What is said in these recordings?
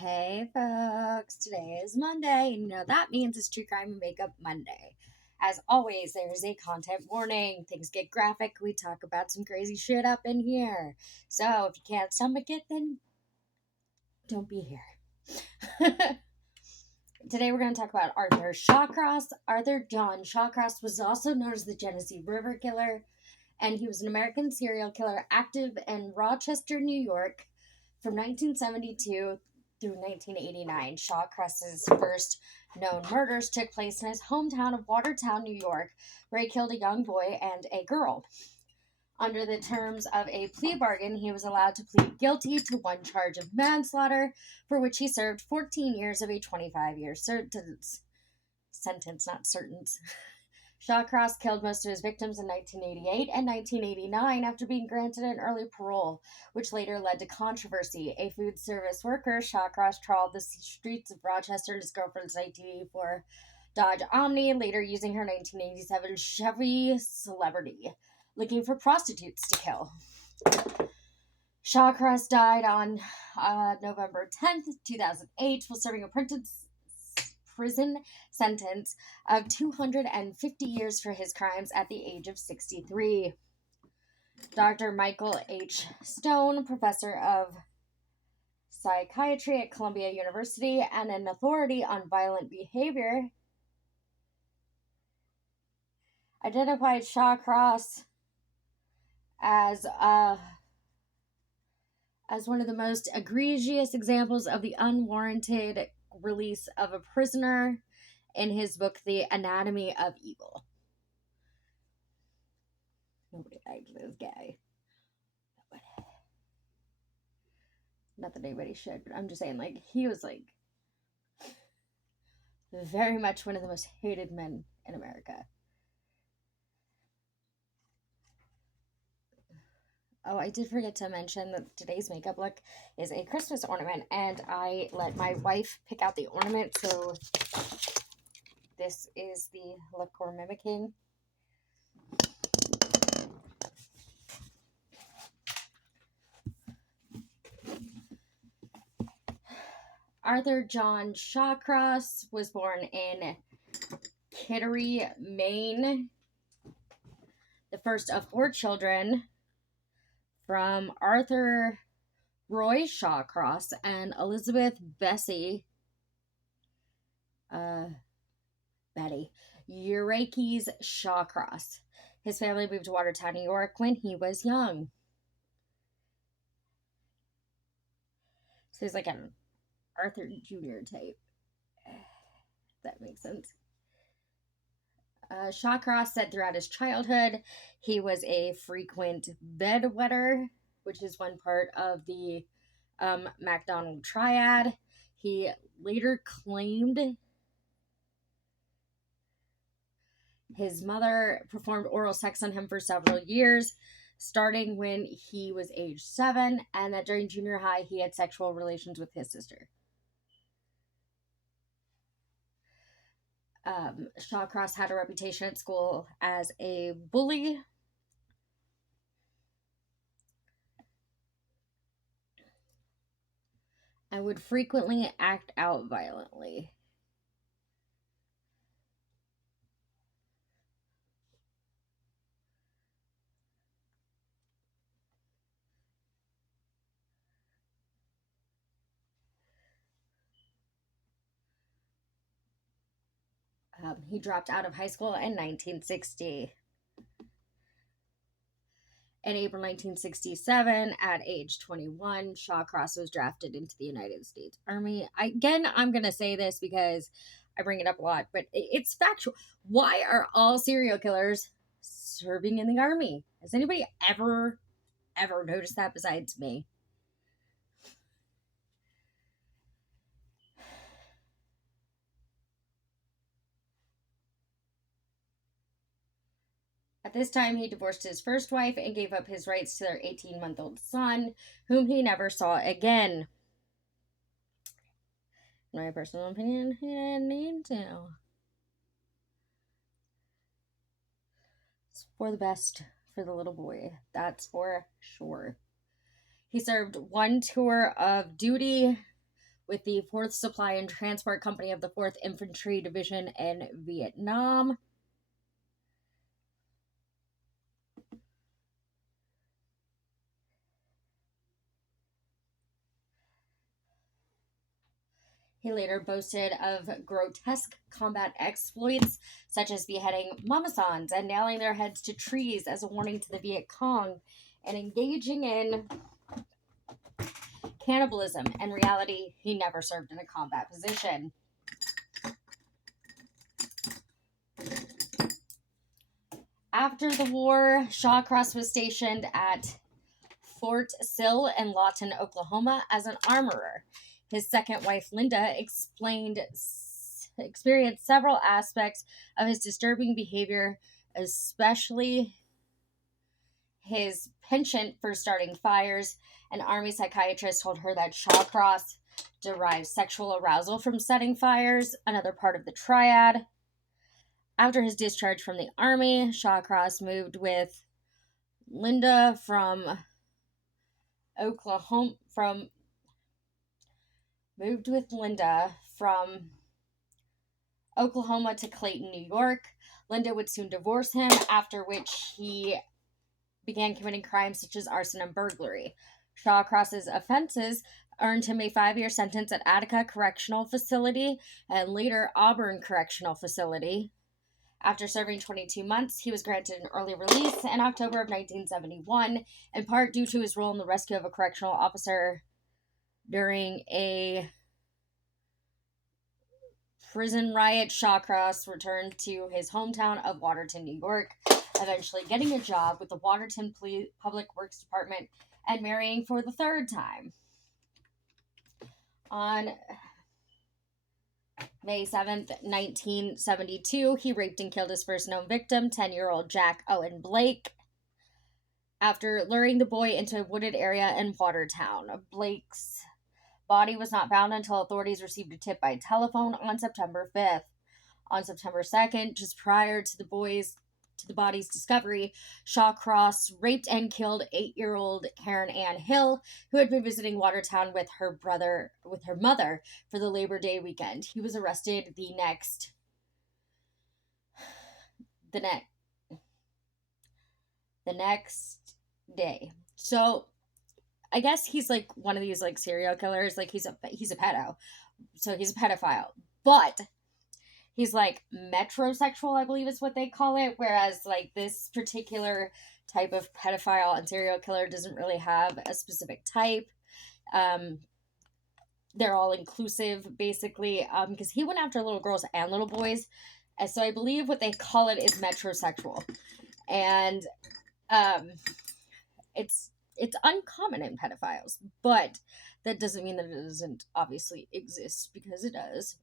Hey folks, today is Monday, and that means it's True Crime and Makeup Monday. As always, there's a content warning. Things get graphic. We talk about some crazy shit up in here. So if you can't stomach it, then don't be here. Today we're going to talk about Arthur Shawcross. Arthur John Shawcross was also known as the Genesee River Killer, and he was an American serial killer active in Rochester, New York from 1972 through 1989. Shawcross's first known murders took place in his hometown of Watertown, New York, where he killed a young boy and a girl. Under the terms of a plea bargain, he was allowed to plead guilty to one charge of manslaughter, for which he served 14 years of a 25-year sentence. Sentence, not sentence. Shawcross killed most of his victims in 1988 and 1989 after being granted an early parole, which later led to controversy. A food service worker, Shawcross trawled the streets of Rochester in his girlfriend's 1984 Dodge Omni, later using her 1987 Chevy Celebrity, looking for prostitutes to kill. Shawcross died on November 10th, 2008, while serving a prison sentence of 250 years for his crimes at the age of 63. Dr. Michael H. Stone, professor of psychiatry at Columbia University and an authority on violent behavior, identified Shawcross as one of the most egregious examples of the unwarranted release of a prisoner in his book, The Anatomy of Evil. Nobody liked this guy. Not that anybody should, but I'm just saying, he was, very much one of the most hated men in America. Oh, I did forget to mention that today's makeup look is a Christmas ornament, and I let my wife pick out the ornament, so this is the look we're mimicking. Arthur John Shawcross was born in Kittery, Maine, the first of 4 children from Arthur Roy Shawcross and Elizabeth Betty Eurakes Shawcross. His family moved to Watertown, New York when he was young. So he's like an Arthur Jr. type. If that makes sense. Shawcross said throughout his childhood he was a frequent bedwetter, which is one part of the MacDonald triad. He later claimed his mother performed oral sex on him for several years, starting when he was age 7, and that during junior high he had sexual relations with his sister. Shawcross had a reputation at school as a bully. And would frequently act out violently. He dropped out of high school in 1960. In April 1967, at age 21, Shawcross was drafted into the United States Army. I'm going to say this because I bring it up a lot, but it's factual. Why are all serial killers serving in the Army? Has anybody ever noticed that besides me? At this time, he divorced his first wife and gave up his rights to their 18-month-old son, whom he never saw again. In my personal opinion, he didn't need to. It's for the best for the little boy. That's for sure. He served one tour of duty with the 4th Supply and Transport Company of the 4th Infantry Division in Vietnam. He later boasted of grotesque combat exploits, such as beheading Mamasans and nailing their heads to trees as a warning to the Viet Cong, and engaging in cannibalism. In reality, he never served in a combat position. After the war, Shawcross was stationed at Fort Sill in Lawton, Oklahoma as an armorer. His second wife, Linda, experienced several aspects of his disturbing behavior, especially his penchant for starting fires. An Army psychiatrist told her that Shawcross derived sexual arousal from setting fires, another part of the triad. After his discharge from the Army, Shawcross moved with Linda from Oklahoma to Clayton, New York. Linda would soon divorce him, after which he began committing crimes such as arson and burglary. Shawcross's offenses earned him a 5-year sentence at Attica Correctional Facility and later Auburn Correctional Facility. After serving 22 months, he was granted an early release in October of 1971, in part due to his role in the rescue of a correctional officer during a prison riot. Shawcross returned to his hometown of Waterton, New York, eventually getting a job with the Waterton Public Works Department and marrying for the 3rd time. On May 7th, 1972, he raped and killed his first known victim, 10-year-old Jack Owen Blake, after luring the boy into a wooded area in Watertown. Blake's body was not found until authorities received a tip by telephone on September 5th. On September 2nd, just prior to the body's discovery, Shawcross raped and killed 8-year-old Karen Ann Hill, who had been visiting Watertown with her mother for the Labor Day weekend. He was arrested the next day. So I guess he's like one of these like serial killers. Like he's a pedo, so he's a pedophile, but he's like metrosexual, I believe is what they call it. Whereas like this particular type of pedophile and serial killer doesn't really have a specific type. They're all inclusive, basically, because he went after little girls and little boys. And so I believe what they call it is metrosexual. And it's uncommon in pedophiles, but that doesn't mean that it doesn't obviously exist, because it does.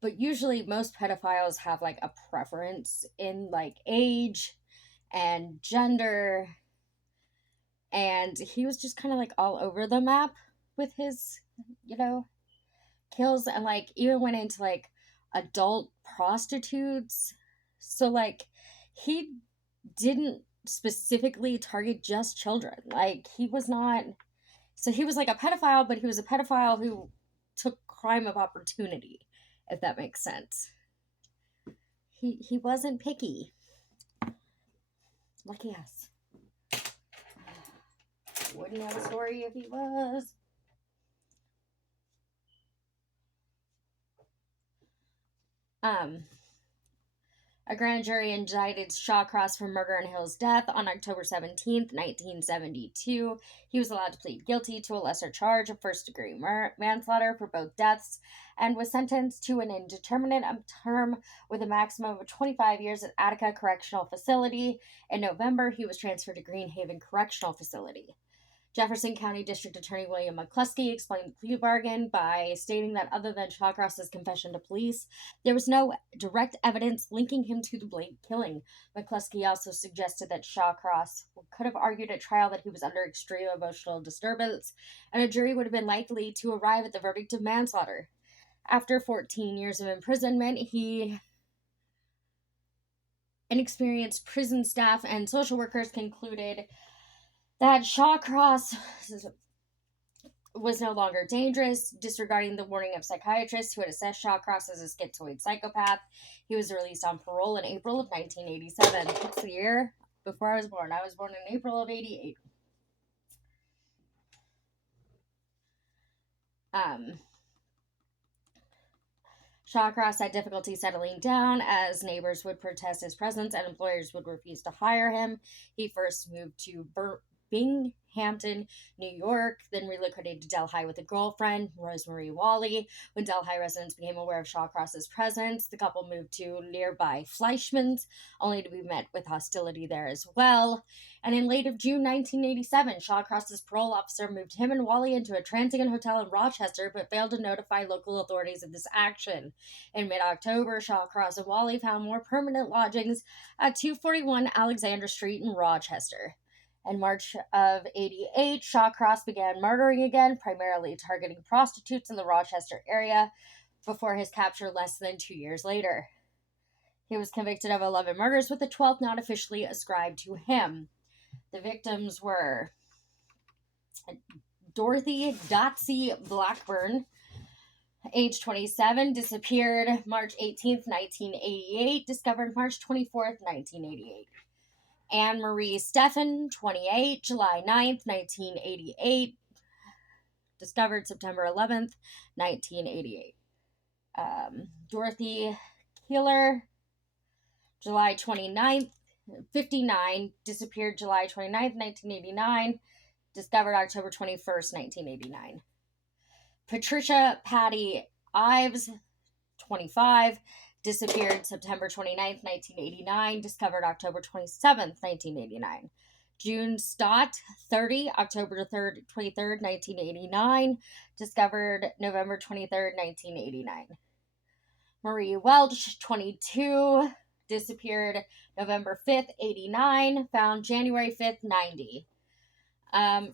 But usually most pedophiles have like a preference in like age and gender, and he was just kind of like all over the map with his, kills, and like even went into like adult prostitutes. So like he didn't specifically target just children. Like he was not, so he was like a pedophile, but he was a pedophile who took crime of opportunity, if that makes sense. He wasn't picky. Lucky us. Wouldn't have a story if he was. A grand jury indicted Shawcross for murder in Hill's death on October 17th, 1972. He was allowed to plead guilty to a lesser charge of first-degree manslaughter for both deaths and was sentenced to an indeterminate term with a maximum of 25 years at Attica Correctional Facility. In November, he was transferred to Greenhaven Correctional Facility. Jefferson County District Attorney William McCluskey explained the plea bargain by stating that other than Shawcross's confession to police, there was no direct evidence linking him to the Blake killing. McCluskey also suggested that Shawcross could have argued at trial that he was under extreme emotional disturbance, and a jury would have been likely to arrive at the verdict of manslaughter. After 14 years of imprisonment, inexperienced prison staff and social workers concluded that Shawcross was no longer dangerous, disregarding the warning of psychiatrists who had assessed Shawcross as a schizoid psychopath. He was released on parole in April of 1987. That's the year before I was born. I was born in April of 88. Shawcross had difficulty settling down as neighbors would protest his presence and employers would refuse to hire him. He first moved to Binghamton, New York, then relocated to Delhi with a girlfriend, Rosemary Wally. When Delhi residents became aware of Shawcross's presence, the couple moved to nearby Fleischmann's, only to be met with hostility there as well. And in late of June 1987, Shawcross's parole officer moved him and Wally into a transient hotel in Rochester, but failed to notify local authorities of this action. In mid-October, Shawcross and Wally found more permanent lodgings at 241 Alexander Street in Rochester. In March of 88, Shawcross began murdering again, primarily targeting prostitutes in the Rochester area, before his capture less than 2 years later. He was convicted of 11 murders, with the 12th not officially ascribed to him. The victims were Dorothy Dotsy Blackburn, age 27, disappeared March 18th, 1988, discovered March 24th, 1988. Anne Marie Stephan, 28, July 9th, 1988, discovered September 11th, 1988. Dorothy Keeler, July 29th, 59, disappeared July 29th, 1989, discovered October 21st, 1989. Patricia Patty Ives, 25, disappeared September 29th, 1989, discovered October 27th, 1989. June Stott, 30, October 23rd, 1989, discovered November 23rd, 1989. Marie Welch, 22, disappeared November 5th, 89, found January 5th, 90.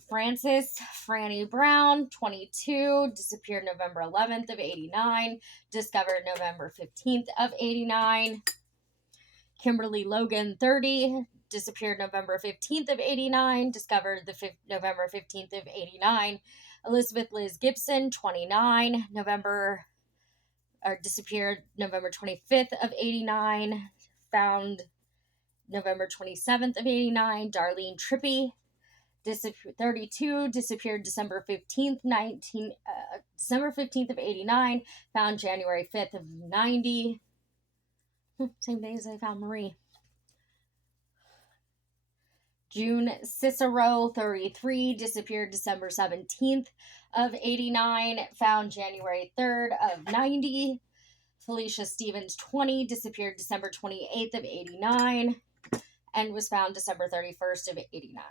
Frances Franny Brown, 22, disappeared November 11th of 89, discovered November 15th of 89. Kimberly Logan, 30, disappeared November 15th of 89, discovered November 15th of 89. Elizabeth Liz Gibson, 29, disappeared November 25th of 89, found November 27th of 89. Darlene Trippy, 32, disappeared December 15th, December 15th of 89, found January 5th of 90. Same day as I found Marie. June Cicero, 33, disappeared December 17th of 89, found January 3rd of 90. Felicia Stevens, 20, disappeared December 28th of 89, and was found December 31st of 89.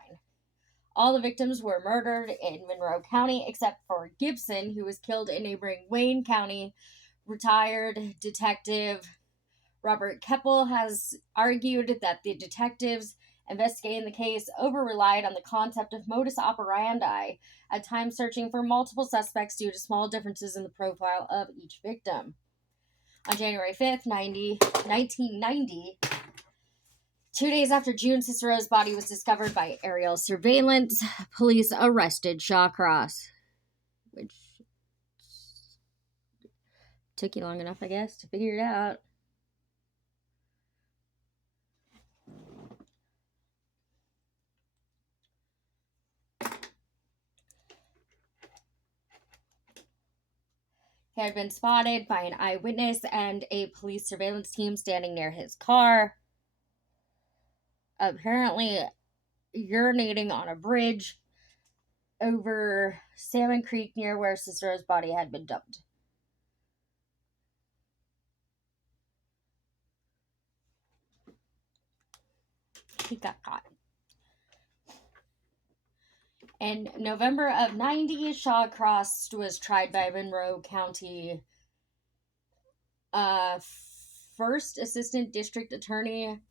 All the victims were murdered in Monroe County except for Gibson, who was killed in neighboring Wayne County. Retired detective Robert Keppel has argued that the detectives investigating the case over-relied on the concept of modus operandi, at times searching for multiple suspects due to small differences in the profile of each victim. On January 5th, 1990, 2 days after June Cicero's body was discovered by aerial surveillance, police arrested Shawcross, which took you long enough, I guess, to figure it out. He had been spotted by an eyewitness and a police surveillance team standing near his car, apparently urinating on a bridge over Salmon Creek near where Cicero's body had been dumped. He got caught. In November of 90, Shawcross was tried by Monroe County First Assistant District Attorney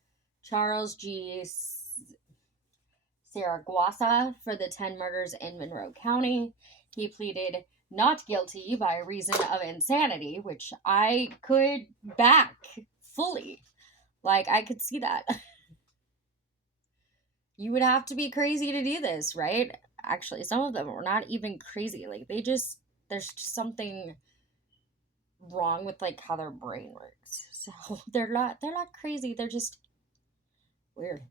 Charles G. Saraguasa for the 10 murders in Monroe County. He pleaded not guilty by reason of insanity, which I could back fully. Like, I could see that. You would have to be crazy to do this, right? actually, some of them were not even crazy. Like, there's just something wrong with like how their brain works. So they're not crazy. They're just weird.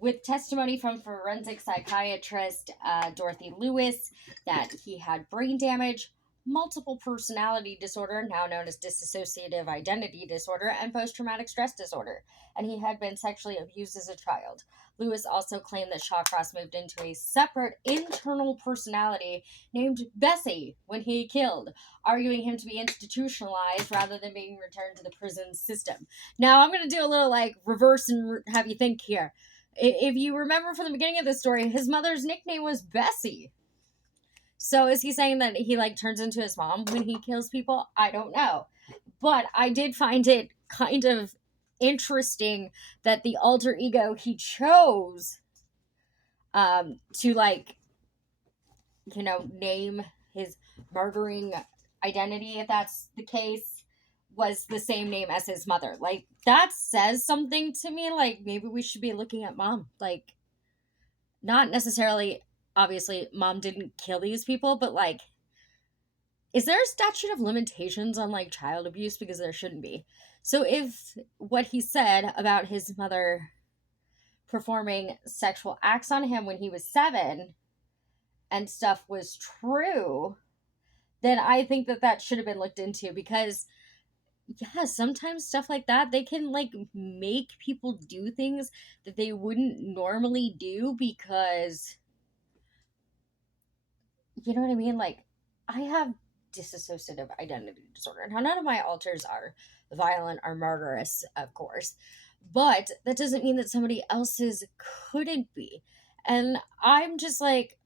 With testimony from forensic psychiatrist Dorothy Lewis that he had brain damage, multiple personality disorder, now known as dissociative identity disorder, and post traumatic stress disorder, and he had been sexually abused as a child. Lewis also claimed that Shawcross moved into a separate internal personality named Bessie when he killed, arguing him to be institutionalized rather than being returned to the prison system. Now, I'm going to do a little like reverse and have you think here. If you remember from the beginning of the story, his mother's nickname was Bessie. So is he saying that he like turns into his mom when he kills people? I don't know. But I did find it kind of interesting that the alter ego he chose to like, name his murdering identity, if that's the case, was the same name as his mother. Like, that says something to me. Like, maybe we should be looking at mom. Like, not necessarily, obviously, mom didn't kill these people, but like, is there a statute of limitations on like child abuse? Because there shouldn't be. So if what he said about his mother performing sexual acts on him when he was 7 and stuff was true, then I think that should have been looked into, because yeah, sometimes stuff like that, they can like make people do things that they wouldn't normally do because, you know what I mean? Like, I have dissociative identity disorder. Now, none of my alters are violent or murderous, of course, but that doesn't mean that somebody else's couldn't be. And I'm just like,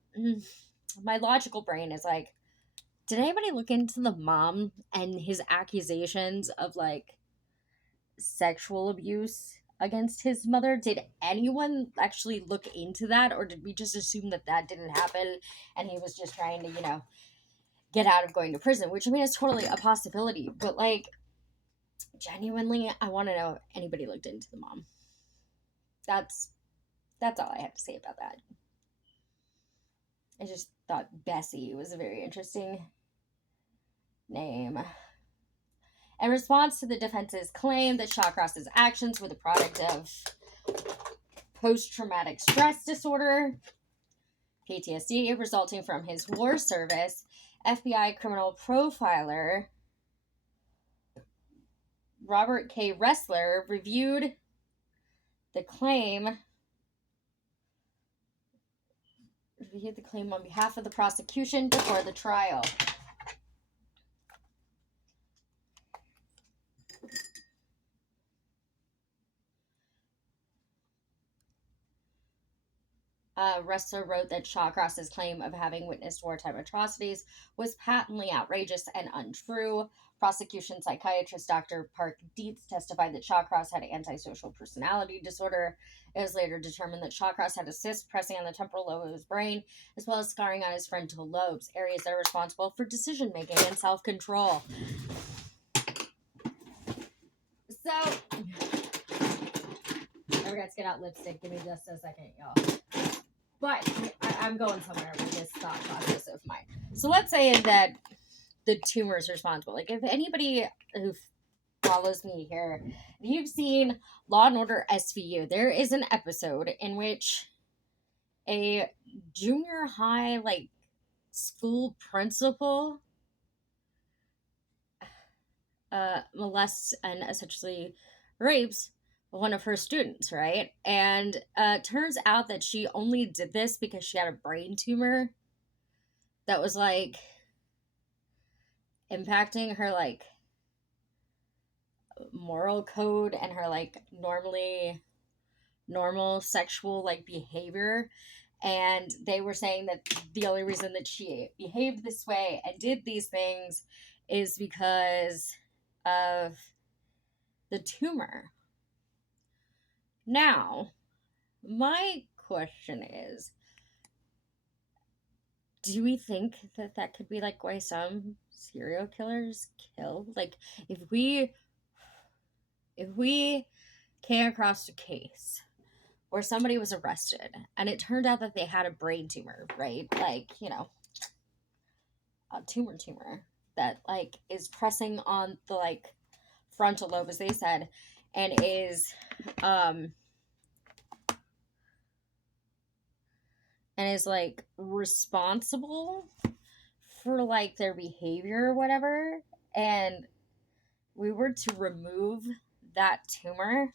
my logical brain is like, did anybody look into the mom and his accusations of like sexual abuse against his mother? Did anyone actually look into that, or did we just assume that didn't happen and he was just trying to, get out of going to prison? Which, I mean, is totally a possibility, but like, genuinely, I want to know if anybody looked into the mom. That's all I have to say about that. I just thought Bessie was a very interesting name. In response to the defense's claim that Shawcross's actions were the product of post-traumatic stress disorder, PTSD, resulting from his war service, FBI criminal profiler Robert K. Ressler reviewed the claim on behalf of the prosecution before the trial. Ressler wrote that Shawcross's claim of having witnessed wartime atrocities was patently outrageous and untrue. Prosecution psychiatrist Dr. Park Dietz testified that Shawcross had antisocial personality disorder. It was later determined that Shawcross had a cyst pressing on the temporal lobe of his brain, as well as scarring on his frontal lobes, areas that are responsible for decision making and self control. So, I forgot to get out lipstick. Give me just a second, y'all. But I'm going somewhere with this thought process of mine. So let's say that the tumor is responsible. Like, if anybody who follows me here, if you've seen Law and Order SVU, there is an episode in which a junior high, like, school principal molests and essentially rapes one of her students, right? And turns out that she only did this because she had a brain tumor that was like impacting her like moral code and her like normal sexual like behavior. And they were saying that the only reason that she behaved this way and did these things is because of the tumor. Now, my question is, do we think that could be like why some serial killers kill? Like, if we came across a case where somebody was arrested, and it turned out that they had a brain tumor, right? Like, a tumor that like is pressing on the like frontal lobe, as they said, and um is like responsible for like their behavior or whatever. And we were to remove that tumor,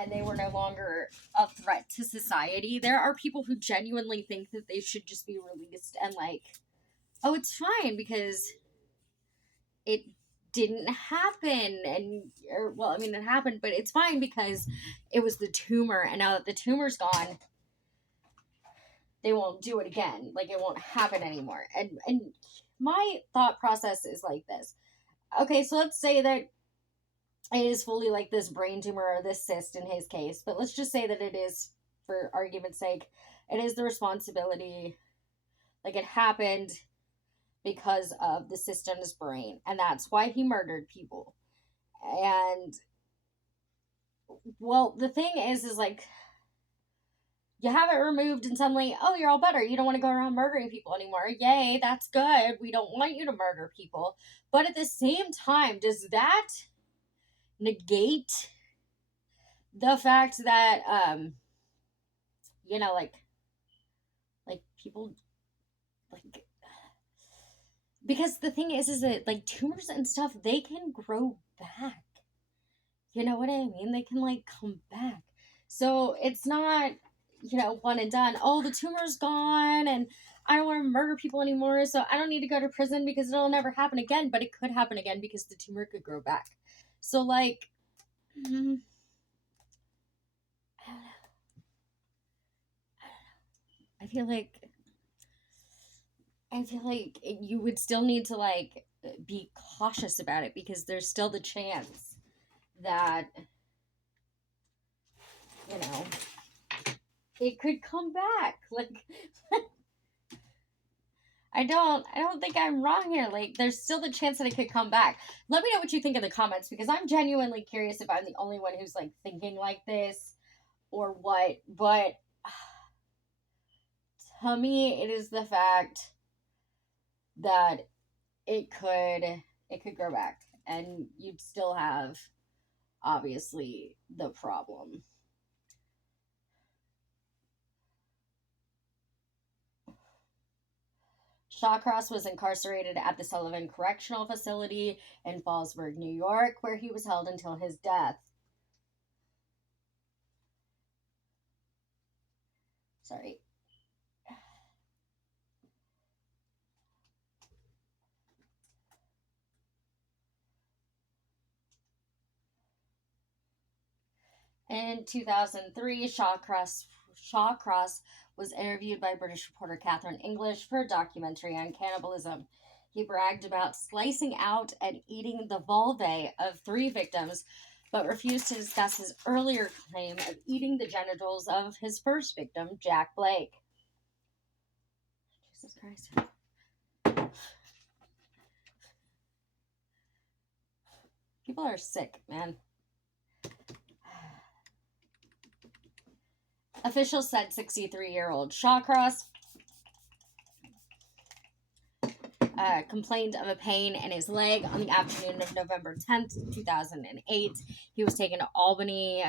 and they were no longer a threat to society. There are people who genuinely think that they should just be released and like, oh, it's fine because it didn't happen. And well, I mean, it happened, but it's fine because it was the tumor, and now that the tumor's gone, they won't do it again. Like, it won't happen anymore. And my thought process is like this. Okay, so let's say that it is fully like this brain tumor or this cyst in his case, but let's just say that it is, for argument's sake, it is the responsibility, like it happened because of the cyst in his brain, and that's why he murdered people. And well, the thing is like, you have it removed and suddenly, oh, you're all better. You don't want to go around murdering people anymore. Yay, that's good. We don't want you to murder people. But at the same time, does that negate the fact that like people like, because the thing is that like tumors and stuff, they can grow back. You know what I mean? They can like come back. So it's not, one and done. Oh, the tumor's gone and I don't want to murder people anymore, so I don't need to go to prison because it'll never happen again. But it could happen again because the tumor could grow back. So like, I don't know. I feel like you would still need to like be cautious about it, because there's still the chance that, you know, it could come back. Like, I don't think I'm wrong here. Like, there's still the chance that it could come back. Let me know what you think in the comments, because I'm genuinely curious if I'm the only one who's like thinking like this or what. But to me, it is the fact that it could grow back, and you'd still have, obviously, the problem. Shawcross was incarcerated at the Sullivan Correctional Facility in Fallsburg, New York, where he was held until his death. Sorry. In 2003, Shawcross was interviewed by British reporter Catherine English for a documentary on cannibalism. He bragged about slicing out and eating the vulvae of 3 victims, but refused to discuss his earlier claim of eating the genitals of his first victim, Jack Blake. Jesus Christ. People are sick, man. Officials said 63-year-old Shawcross complained of a pain in his leg on the afternoon of November 10th, 2008. He was taken to Albany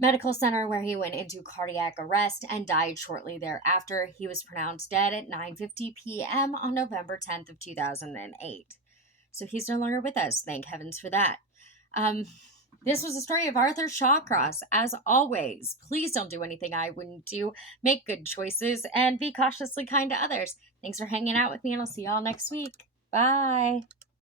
Medical Center, where he went into cardiac arrest and died shortly thereafter. He was pronounced dead at 9:50 p.m. on November 10th of 2008. So he's no longer with us. Thank heavens for that. This was the story of Arthur Shawcross. As always, please don't do anything I wouldn't do. Make good choices and be cautiously kind to others. Thanks for hanging out with me, and I'll see y'all next week. Bye.